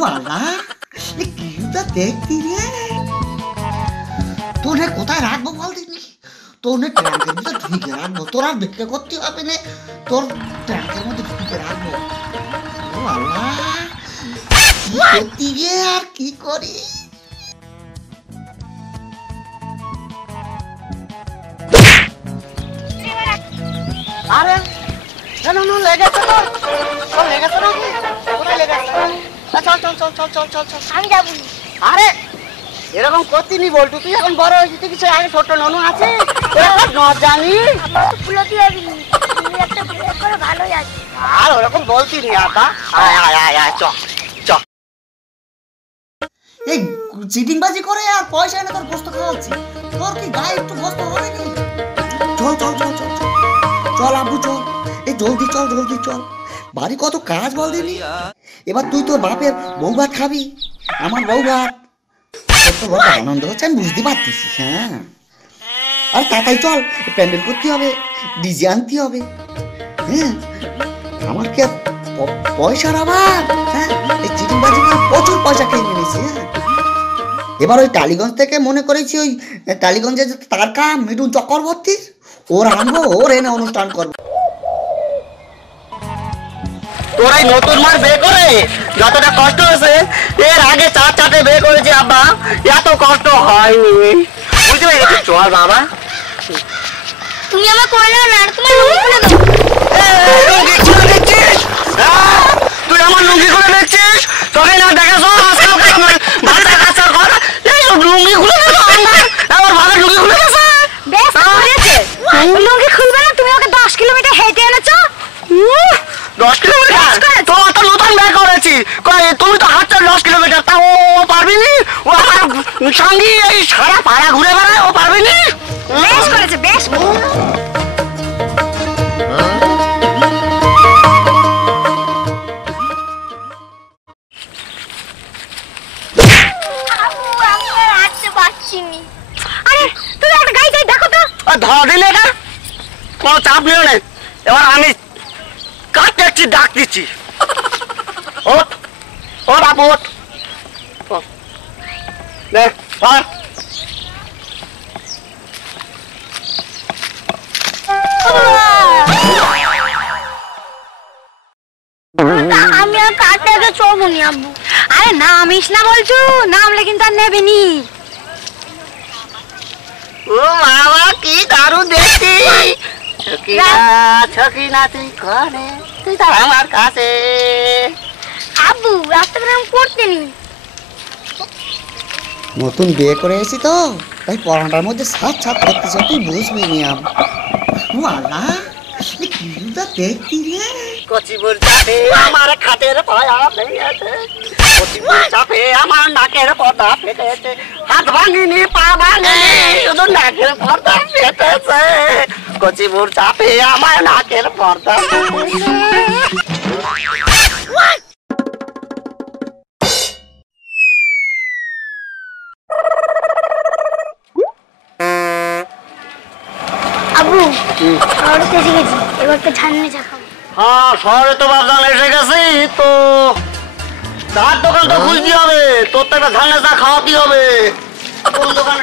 ওয়ালা কিটা দেখতি রে তোরে কোথায় রাখবো বল দিনি তোরে ট্যাঙ্কের মধ্যে ঢুকে রাখবো তোর আর ভিক্ষা করতে হবে না তোর ট্যাঙ্কের মধ্যে ঢুকে রাখবো ওয়ালা কি করতি রে আর কি করি আরে কেন লেগেছে তো লেগেছে না কোথায় লেগেছে চল আমি যাবো আরে এরকম করতিনি বলটু তুই এখন বড় হয়েছিস কিছু আগে ছোট ননু আছে জানি ফুলো দিয়ে একটা বিয়ে করে ভালোই আছে আর ওরকম বলতিনি আপা আয় চ এই চিটিংবাজি করে আর পয়সা এনে তোর গোস্ত খাওয়াচ্ছি তোর কি গায়ে একটু গোস্ত হবে না চল আব্বু চল এই জলদি চল বাড়ি কত কাজ বল দিলি এবার তুই তোর বাপের বউ ভাত খাবি আমার বউ ভাত তো বড় আনন্দ হচ্ছে আমি বুঝতে পারতেছি হ্যাঁ আর তাড়াতাড়ি চল প্যান্ডেল করতে হবে ডিজে আনতে হবে হ্যাঁ আমার কি পয়সার আবার হ্যাঁ এই চিটিংবাজি করে প্রচুর পয়সা খেয়ে নিয়েছি হ্যাঁ এবার ওই টালিগঞ্জ থেকে মনে করেছি ওই টালিগঞ্জে যে তারকা মিঠুন চক্রবর্তীর ওর আনবো ওর এনে অনুষ্ঠান করবো তোরাই নতুন মার বিয়ে করে যতটা কষ্ট হয়েছে এর আগে চারটে বিয়ে করেছি আব্বা এত কষ্ট হয়নি বুঝতে পেরেছি চল বাবা তুমি আমার কোলে না তোমার লুঙ্গি খুলে দাও তুই আমার লুঙ্গি খুলে দেখছিস তোকে না দেখাছো ভাতা কাঁচা কর এই লুঙ্গি খুলে দাও আমার ভালো লুঙ্গি খুলে গেছে বেশ করেছে লুঙ্গি খুলবে না তুমি ওকে 10 কিলোমিটার হেঁটে এনেছো 10 কিলোমিটার তো অত নতুন ব্যাগ করেছি তুমি তো হাঁটছো 10 কিলোমিটার তা ও পারবি নি ও আমার সঙ্গী এই সারা পাড়া ঘুরে বেড়ায় ও পারবি নি বেশ করেছে বেশ ধর দিলে না কোনো চাপ নিও না এবার আমি কাটতে ডাক দিচ্ছি ওঠ ও বাবু ওঠ দেখ আমি আর কাটতে চলবনি আব্বু আরে নামিস না বলছো নামলে কিন্তু আর নেবে নি ও বাবা কি দারুণ দেখছি ছকিনা তুই কোনে তুই তো আমার কাছে আব্বু রাস্তাঘাটে আমি করতে নি নতুন বিয়ে করে এসেছি তো তাই পড়াটার মধ্যে সাত করতেছ তুই বুঝবি নি আল্লাহ কিটা দেখতি রে কচিবুর চাপে আমার খাটের পায়া ভেঙেছে কচিবুর চাপে আমার নাকের পর্দা ফেটেছে হাত ভাঙিনি পা ভাঙিনি শুধু নাকের পর্দা ফেটেছে কচিবুর চাপে আমার নাকের পর্দা আব্বু শহরে এসে গেছি এবার তো ঝান্নে চা খাবো হ্যাঁ শহরে তো বাগান এসে গেছি তো চার দোকান তো খুলতে হবে তোর তো একটা ঝান্নে চা খাওয়াতে হবে কোন দোকানে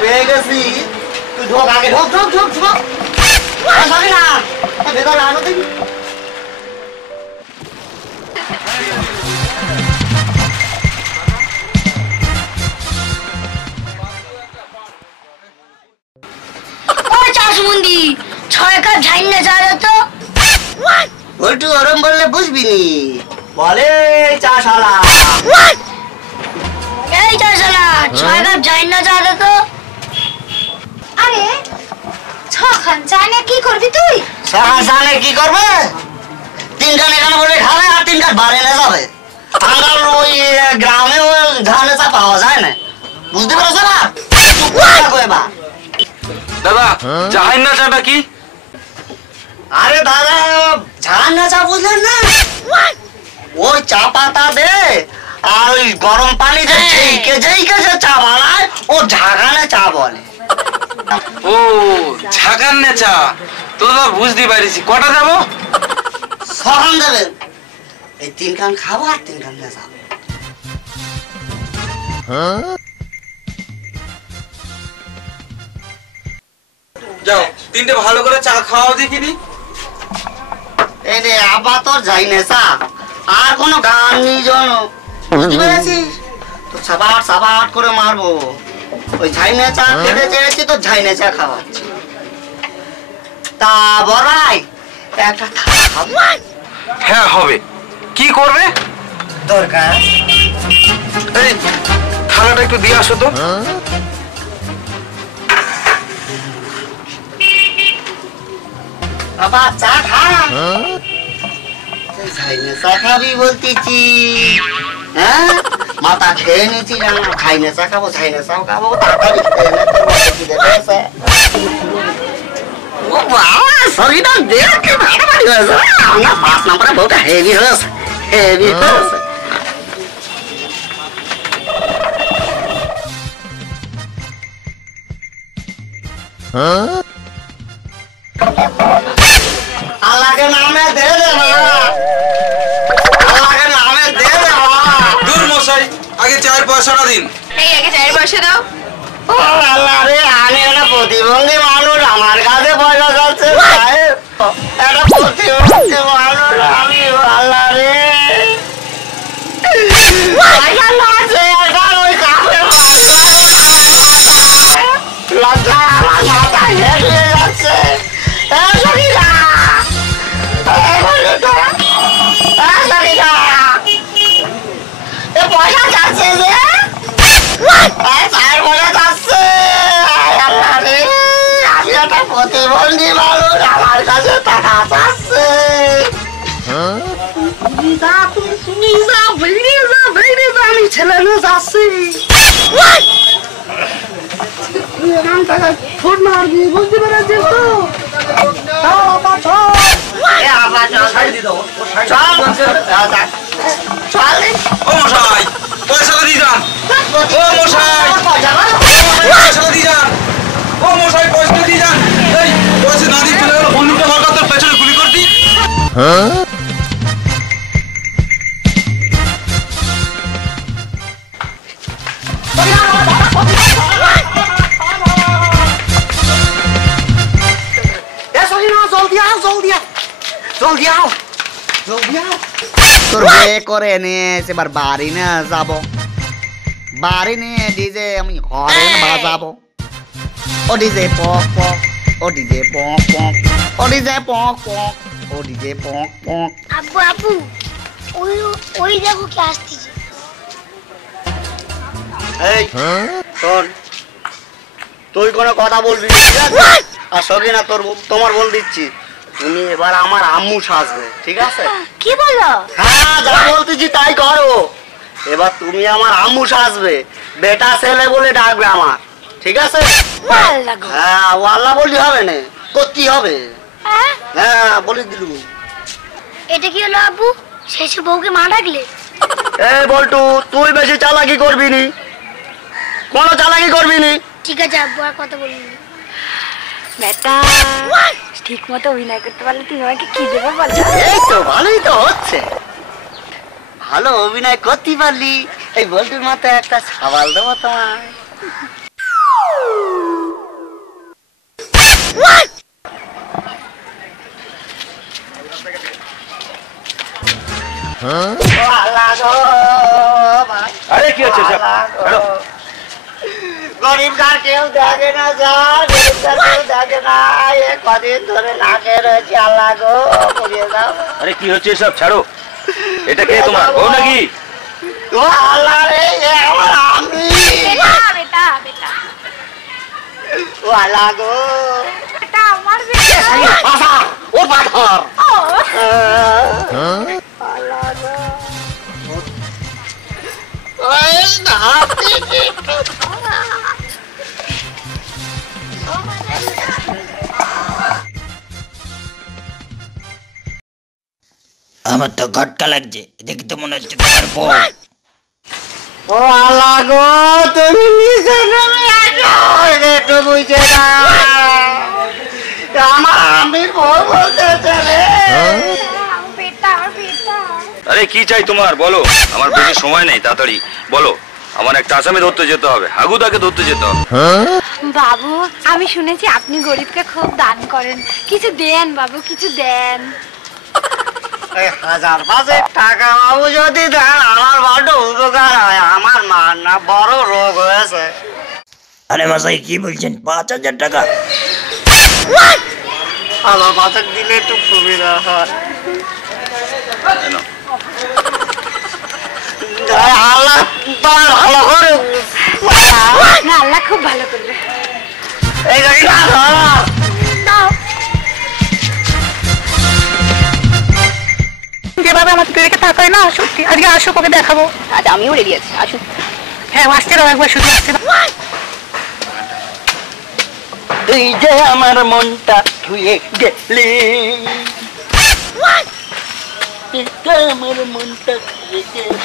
পেয়ে গেছি তুই ঢোক আগে ঢোক না ভেতরে আনো দিন চাষমন্দি 6 কাপ ঝাইন্না চা তো বলটু ওরম বললে বুঝবি নি বলে চাষালা এই চাষালা 6 কাপ ঝাইন্না চা তো আরে 6 খান চাইনা কি করবি তুই 6 খান চাইনা কি করবে 3 খান এখানে বলে খাবে আর 3 খান বাড়ি নিয়ে যাবে আমরা ওই গ্রামে ওই ঝানে চা পাওয়া যায় না বুঝতে পারছ না দাদা জাহান্না চাটা কি আরে দাদা ঝাড়না চা বুঝলেন না, ওই চা পাতা দে আর ওই গরম পানিতে ঝেঁকে যে চা বানায় ও ঝাগানে চা বলে। ও ঝাগানে চা, তো দাদা বুঝতে পারিছি। কটা দেবো? সরান দেবেন, এই 3 কান খাবো আর 3 কান নেশা। যাও 3টে ভালো করে চা খাওয়াও দেখিনি। এই রে আবার তোর যাই নেশা আর কোনো গান নেই জন, বুঝতে পেরেছিস? তো সাবাট করে মারবো। ওই ঝাইনে চা খেতে চেয়েছি তো ঝাইনে চা খাওয়াচ্ছি। তা বড়াই একটা থালা খাবো। হ্যাঁ হবে। কি করবে? দরকার এই থালাটা একটু দিয়ে আসো তো। বাবা চা খা। ঝাইনে চা খাবি বলতেছি, হ্যাঁ মাথা খেয়ে নিয়েছি না, খাইনে চা খাবো ঝাইনে চাও খাবো, তাড়াতাড়ি খেয়ে নে, তোর মাথা খিদে পেয়েছে। ও বাবা শরীরটা দেখতে ভালো হয়েছে, আমার 5 নম্বরে বউটা হেভি হয়েছে, হেভি হয়েছে। আল্লাহকে নামে দে দে বাবা, আল্লাহকে নামে দে দে বাবা। দূর মশাই, আগে চায়ের পয়সাটা দিন। এই আগে চায়ের পয়সা দাও। ও আল্লাহ রে, আমি একটা প্রতিবন্ধী মানুষ, আমার কাছে পয়সা যাচ্ছে সাহেব। একটা প্রতিবন্ধী মানুষ আমি, আল্লাহ রে পয়সা লাগছে, এখন ওই কাপড়ে লজ্জায় আমার মাথা হেঁট হয়ে যাচ্ছে। এ সখীরা, এ সখীরা, এ সখীরা, এ পয়সা যাচ্ছে যে, চায়ের পয়সা যাচ্ছে। আল্লাহ রে, আমি একটা প্রতিবন্ধী মানুষ, আমার কাছে টাকা যাচ্ছে। আমি ছেলে নিয়ে যাচ্ছি। ফোন মারবি, বুঝতে পেরেছিস তো? ও মশাই পয়সাটা দিয়ে যান। ও মশাই পয়সাটা দিয়ে যান। ও মশাই পয়সাটা দিয়ে যান। এই পয়সা না দিয়ে চলে গেল, বন্ধুটা দরকার তোর পেছনে গুলি করতি। তোর বিয়ে করে নিয়ে এবার বাড়ি নিয়ে যাব, বাড়ি নিয়ে ডিজে আমি হরেন বাজাবো। ও ডিজে পক পক, ও ডিজে পক পক, ও ডিজে পক পক, ও ডিজে পক পক। আব্বু আব্বু, ওই ওই দেখো কে আসতেছে। এই শোন, তুই কোনো কথা বলবি না, ঠিক আছে? আর সকিনা তোমার বল দিচ্ছি, তুমি এবার আমার আম্মু সাজবে, ঠিক আছে? কি বলো? হ্যাঁ যা বলতেছি তাই করো। এবার তুমি আমার আম্মু সাজবে, বেটা ছেলে বলে ডাকবে আমার, ঠিক আছে? আল্লাহ গো। হ্যাঁ ও আল্লাহ বললি হবে না, করতেই হবে। হ্যাঁ? হ্যাঁ বলে দিলু। এটা কি হলো আব্বু? শেষে বউকে মা ডাকলে? এই বল্টু, তুই বেশি চালাকি করবি নি, কোনো চালাকি করবি নি। ঠিক আছে আব্বু, আর কথা বলিনি। বেটা ঠিক মতো অভিনয় করতে পারলে তুমি আমাকে কি দেবো বলো? এই তো ভালোই তো হচ্ছে, ভালো অভিনয় করতে পারলি। এই বল্টুর মতো একটা সাবাল দেবো তোমায়। আরে কি হচ্ছে সব? হ্যালো গরিব কার কেউ দেখে না স্যার, গরিব কার কেউ দেখে না, এ কদিন ধরে না খেয়ে রয়েছে, আল্লাহ গো করিয়ে দাও। আরে কি হচ্ছে সব? ছাড়ো। এটা কে তোমার বউ নাকি? ও আল্লাহ রে, এ আমার আমি। বেটা বেটা বেটা, ও আল্লাহ গো, এটা আমার বেটা। পাশা ও পাথর। ও আল্লাহ গো, ওই নাতি আমার তো ঘটকা লাগছে, দেখি তো মনে হচ্ছে তোমার বউ। ও আল্লাহ গো, তুমি নিচে নেমে আসো, একটু বুঝে না আমার আমির বউ বলতেছে রে। আরে কি চাই তোমার বলো, আমার বেশি সময় নেই, তাড়াতাড়ি বলো। আমার একটা আসামি ধরতে যেতে হবে, হাগুদাকে ধরতে যেতে হবে। বাবু আমি শুনেছি আপনি গরিবকে খুব দান করেন, কিছু দেন বাবু, কিছু দেন। 1000-5 টাকা বাবু যদি দেন আমার বড় উপকার হয়। আমার মার না বড় রোগ হয়েছে। আরে মশাই কি বলছেন, 5000 টাকা? আমার বাচ্চা দিলে একটু সুবিধা হয়। আল্লাহ তোমার ভালো করুক। না আল্লাহ খুব ভালো করবে। এই গাড়িটা দাও। যেভাবে আমার রেখে থাকায় না, সত্যি আজকে আসো, ওকে দেখাবো। আজ আমিও রেডি আছি, আসুন। হ্যাঁ আসতে দাও, একবার শুধু আসতে দাও। তুই যে আমার মনটা ছুঁয়ে গেলি, আমার মনটা ছুঁয়ে গেলি,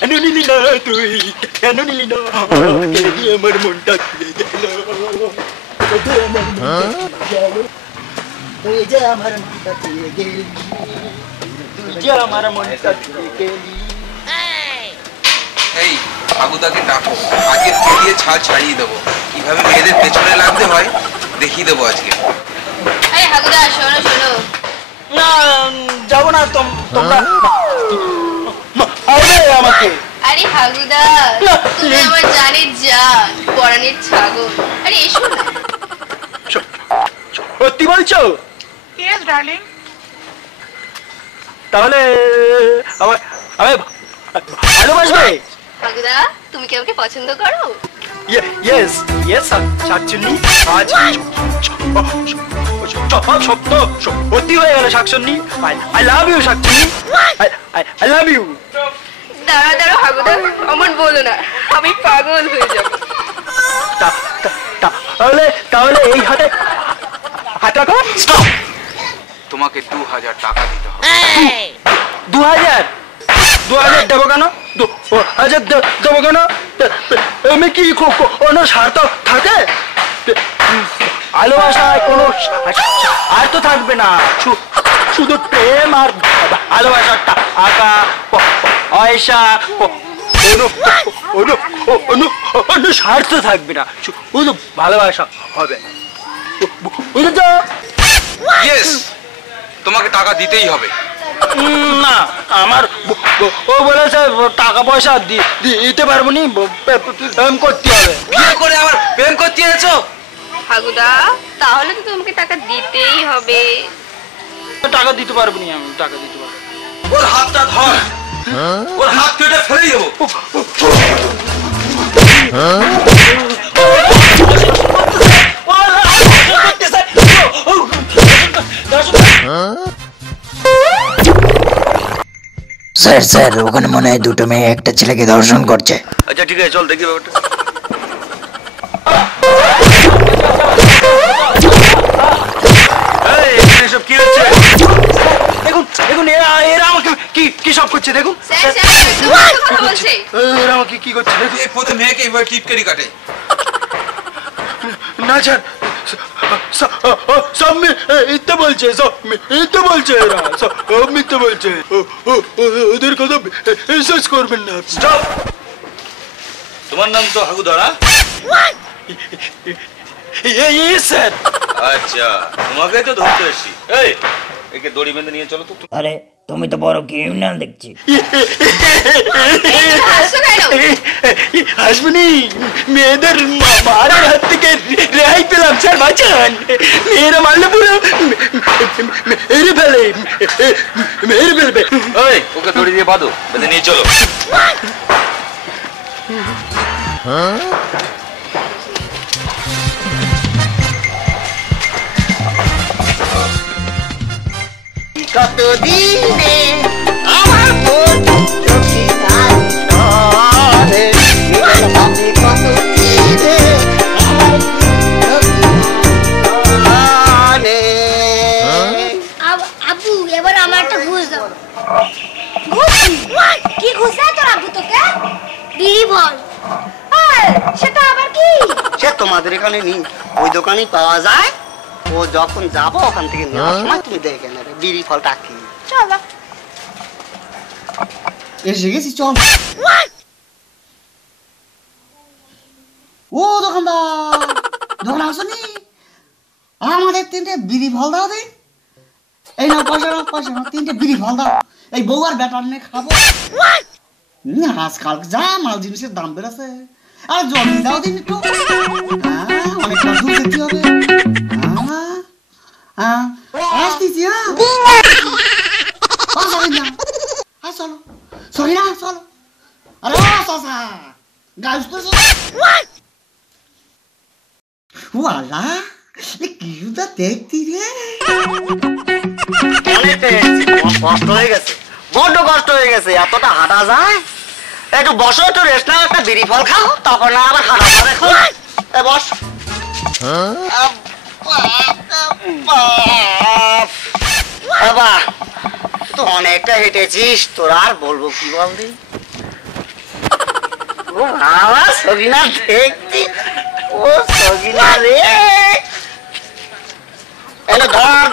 কেন নিলি না তুই, কেন নিলি না, আমার মনটা ছুঁয়ে গেল, তুই যে আমার মনটা ছুঁয়ে গেলি, তুই যে আমার মনটা ছুঁয়ে গেলি। এই হাগুদাকে ডাকো, আজকে ফিরিয়ে ছাল ছাড়িয়ে দেবো, কিভাবে মেয়েদের পেছনে লাগতে হয় দেখিয়ে দেবো আজকে। আরে হাগুদা শোনো শোনো। না যাবো না, তোমরা আমাকে। আরে হাগুদা তুমি আমার জানের জান, পরাণের ছাগল। আরে এসো না। সত্যি বলছো? Yes darling. তাহলে আমার ভালোবাসবে? হাগুদা তুমি কি আমাকে পছন্দ করো? ইয়েস ইয়েস শাকচুন্নি, আজ সপ্ত সত্যি হয়ে গেল শাকচুন্নি। আই লাভ ইউ শাকচুন্নি, আই লাভ ইউ। দাঁড়া দাঁড়া হাগুদা, অমন বলো না, আমি পাগল হয়ে যাব। তাহলে তাহলে এই হাতে টাকা। স্টপ। তোমাকে 2000 টাকা দিতে হবে। 2000 দেবো কেন? 2000 দেবো কেন? আমি কি কোনো স্বার্থ থাকে? ভালোবাসায় কোনো আর তো থাকবে না, শুধু প্রেম আর ভালোবাসার টাকা পয়সা কোনো স্বার্থ থাকবে না, শুধু ভালোবাসা হবে, বুঝেছ? ইয়েস, তোমাকে টাকা দিতেই হবে। না আমার ও বলেছে টাকা পয়সা দিতে পারবো নি, প্রেম করতে হবে। বিয়ে করে আবার প্রেম করতে এসেছো? হাগুদা তাহলে তো তোমাকে টাকা দিতেই হবে। টাকা দিতে পারবো নি, আমি টাকা দিতে পারবো। ওর হাতটা ধর, ওর হাত কেটে ফেলেই দেবো। স্যার স্যার ওখানে মনে হয় দুটো মেয়ে একটা ছেলেকে দর্শন করছে। আচ্ছা ঠিক আছে, চল দেখি ব্যাপারটা। এসব কি হচ্ছে? দেখুন দেখুন এরা আমাকে কি সব করছে, দেখুন স্যার স্যার তোমার কথা বলছে। এরা আমাকে কি করছে দেখুন। এই প্রথম মেয়েকে এবার টিটকারি কাটে। না স্যার, সব মিথ্যে বলছে, সব মিথ্যে বলছে, এরা সব মিথ্যে বলছে, ওদের কথা বিশ্বাস করবেন না। স্টপ। তোমার নাম তো হাগুদারা? স্যার। আচ্ছা, তোমাকে তো ধরতে এসেছি। এই একে দড়ি বেঁধে নিয়ে চলো তো। আরে তুমি তো বড় ক্রিমিনাল দেখছি। হাসছো কেন? হাসবনি, মেয়েদের মারার হাত থেকে রেহাই পেলাম স্যার, বাঁচান। মেয়েরা মারলে পুরো মেরে ফেলবে। এই ওকে দড়ি দিয়ে বাঁধো, বেঁধে নিয়ে চলো। কতদিনে আমার মন চোখে কাঁদে, আমি কতদিনে আমার চোখে কাঁদে। আবু এবার আমার একটা সেটা আবার কি? সে তোমাদের এখানে নি ওই দোকানেই পাওয়া যায়। ও যখন যাবো ওখান থেকে নেওয়ার সময় তুমি দেখে নেবে বিড়ি ফলটা কি। চলো। এসে গেছি, চল। ও দোকানদার, দোকান আসনি? আমাদের 3টে বিড়ি ফল দাও দিন। এই নাও পয়সা নাও, পয়সা নাও, 3টে বিড়ি ফল দাও। এই বউ আর বেটার নিয়ে খাবো। আজকাল যা মাল জিনিসের দাম বেড়েছে। আর জলদি দাও দিন একটু। অনেক দূর যেতে হবে। আসতেছি। চলো সরি না, চলো। আরে চাচা গাছ তো ওয়ালা কি সুন্দর দেখতি রে। অনেক কষ্ট হয়ে গেছে, বড্ড কষ্ট হয়ে গেছে। এতটা হাঁটা যায়? একটু বসো, একটু রেস্ট নাও, একটা বিড়ি ফল খাও, তখন আবার হাঁটা যাবে। বস। বাবা তো অনেকটা হেঁটেছিস, তোর আর বলবো কি বলবি। ও বাবা সগিনা দেখতি, ও সগিনা রে। এলো ধর,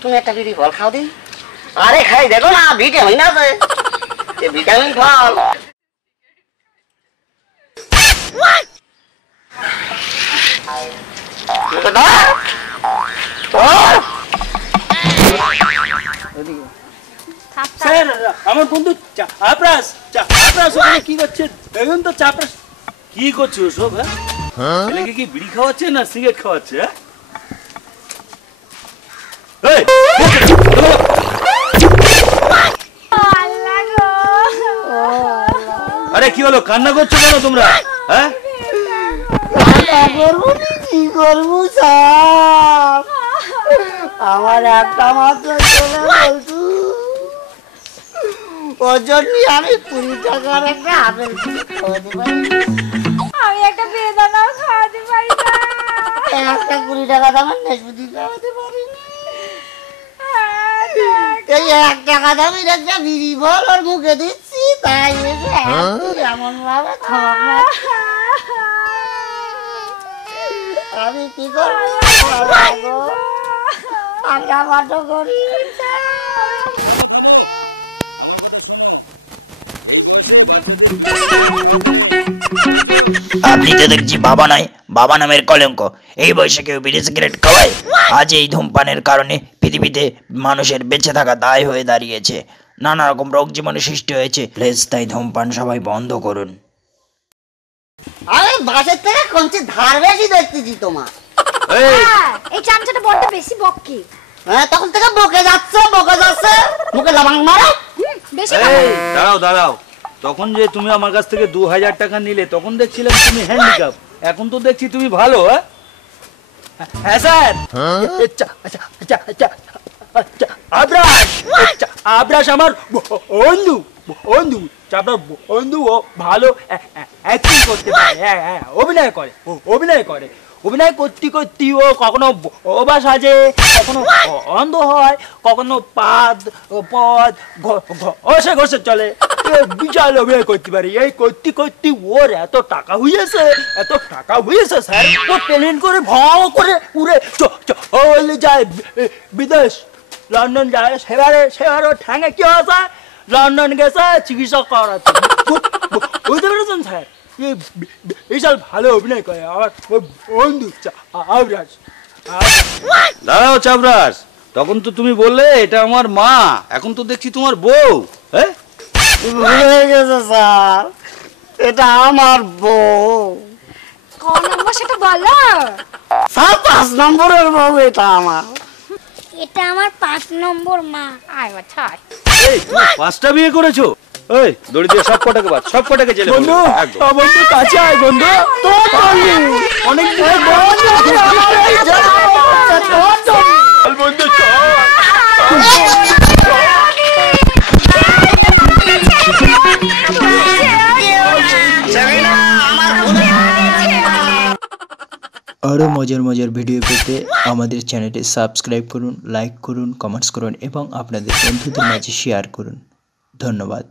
তুমি একটা বিড়ি ফল খাও দি। আরে খাই দেখো না, ভিটামিন আছে, ভিটামিন ফল। স্যার আমার বন্ধু চাপরাস ওখানে কি করছে দেখুন তো। চাপরাস কি করছে ওসব? হ্যাঁ ছেলেকে কি বিড়ি খাওয়াচ্ছে না সিগারেট খাওয়াচ্ছে? আরে কি হলো, কান্না করছো কেন তোমরা? হ্যাঁ কি করবো স্যার, আমার একটা মাত্র ছেলে বলতু, ওর জন্য আমি 20 টাকার একটা আপেল খাওয়াতে পারি। আমি একটা বেদানাও খাওয়াতে পারি না। একটা 20 টাকা দামের নেশপুতি খাওয়াতে পারি। এই 1 টাকা দামের একটা বিড়ি ফল ওর মুখে দিচ্ছি, তাই এমন ভাবে খাওয়া। আমি কি করবো? করি আপনি তো দেখছি বাবা নয়, বাবা নামের কলঙ্ক। এই বয়সে কেউ বিড়ি সিগারেট খাওয়ায়? আজ এই ধূমপানের কারণে পৃথিবীতে মানুষের বেঁচে থাকা দায় হয়ে দাঁড়িয়েছে। নানা রকম রোগ জীবাণু সৃষ্টি হয়েছে। প্লিজ তাই ধূমপান সবাই বন্ধ করুন। আরে বাসের থেকে কোনছে ধার বেশি দেখতেছি তোমার। এই চামচাটা বড্ড বেশি বক্কি। হ্যাঁ তখন থেকে বকে যাচ্ছে মুখে লাবাং মারো। বেশি দাঁড়াও, তখন যে তুমি আমার কাছ থেকে 2000 টাকা নিলে তখন দেখছিলাম তুমি হ্যান্ডিক্যাপ, এখন তো দেখছি তুমি ভালো। হ্যাঁ স্যার। আবরাশ আমার বন্ধু, আপনার বন্ধু, ও ভালো অ্যাক্টিং করতে পারে, অভিনয় করতে ও কখনো ওবা সাজে, কখনো অন্ধ হয়, কখনো পদ ঘষে চলে। বিশাল অভিনয় করতে পারি। এই করতে ওর এত টাকা হয়েছে স্যার, ও প্লেন করে করে উড়ে চলে যায় বিদেশ, লন্ডন যায়। সেবারে ঠ্যাঙে কি হয়েছে, লন্ডন গেছে চিকিৎসা করাচ্ছে। বুঝতে পেরেছেন স্যার? বিশাল ভালো অভিনয় করে আমার বন্ধু চাপরাস। দাঁড়াও চাপরাস, তখন তো তুমি বললে এটা আমার মা, এখন তো দেখছি তোমার বউ। হ্যাঁ ভুলে গেছে স্যার, এটা আমার বউ। কোন নম্বর সেটা বলো? স্যার 5 নম্বরের বউ এটা আমার। এটা আমার 5 নম্বর মা। আয় বাছা। এই তুমি 5টা বিয়ে করেছো? এই দড়ি দিয়ে সব কটাকে বাদ, সব কটাকে জেলে বন্ধু, বন্ধু কাছে আয় বন্ধু। অনেক বন্ধু আরও মজার ভিডিও পেতে আমাদের চ্যানেলটি সাবস্ক্রাইব করুন, লাইক করুন, কমেন্টস করুন এবং আপনাদের বন্ধুদের মাঝে শেয়ার করুন। ধন্যবাদ।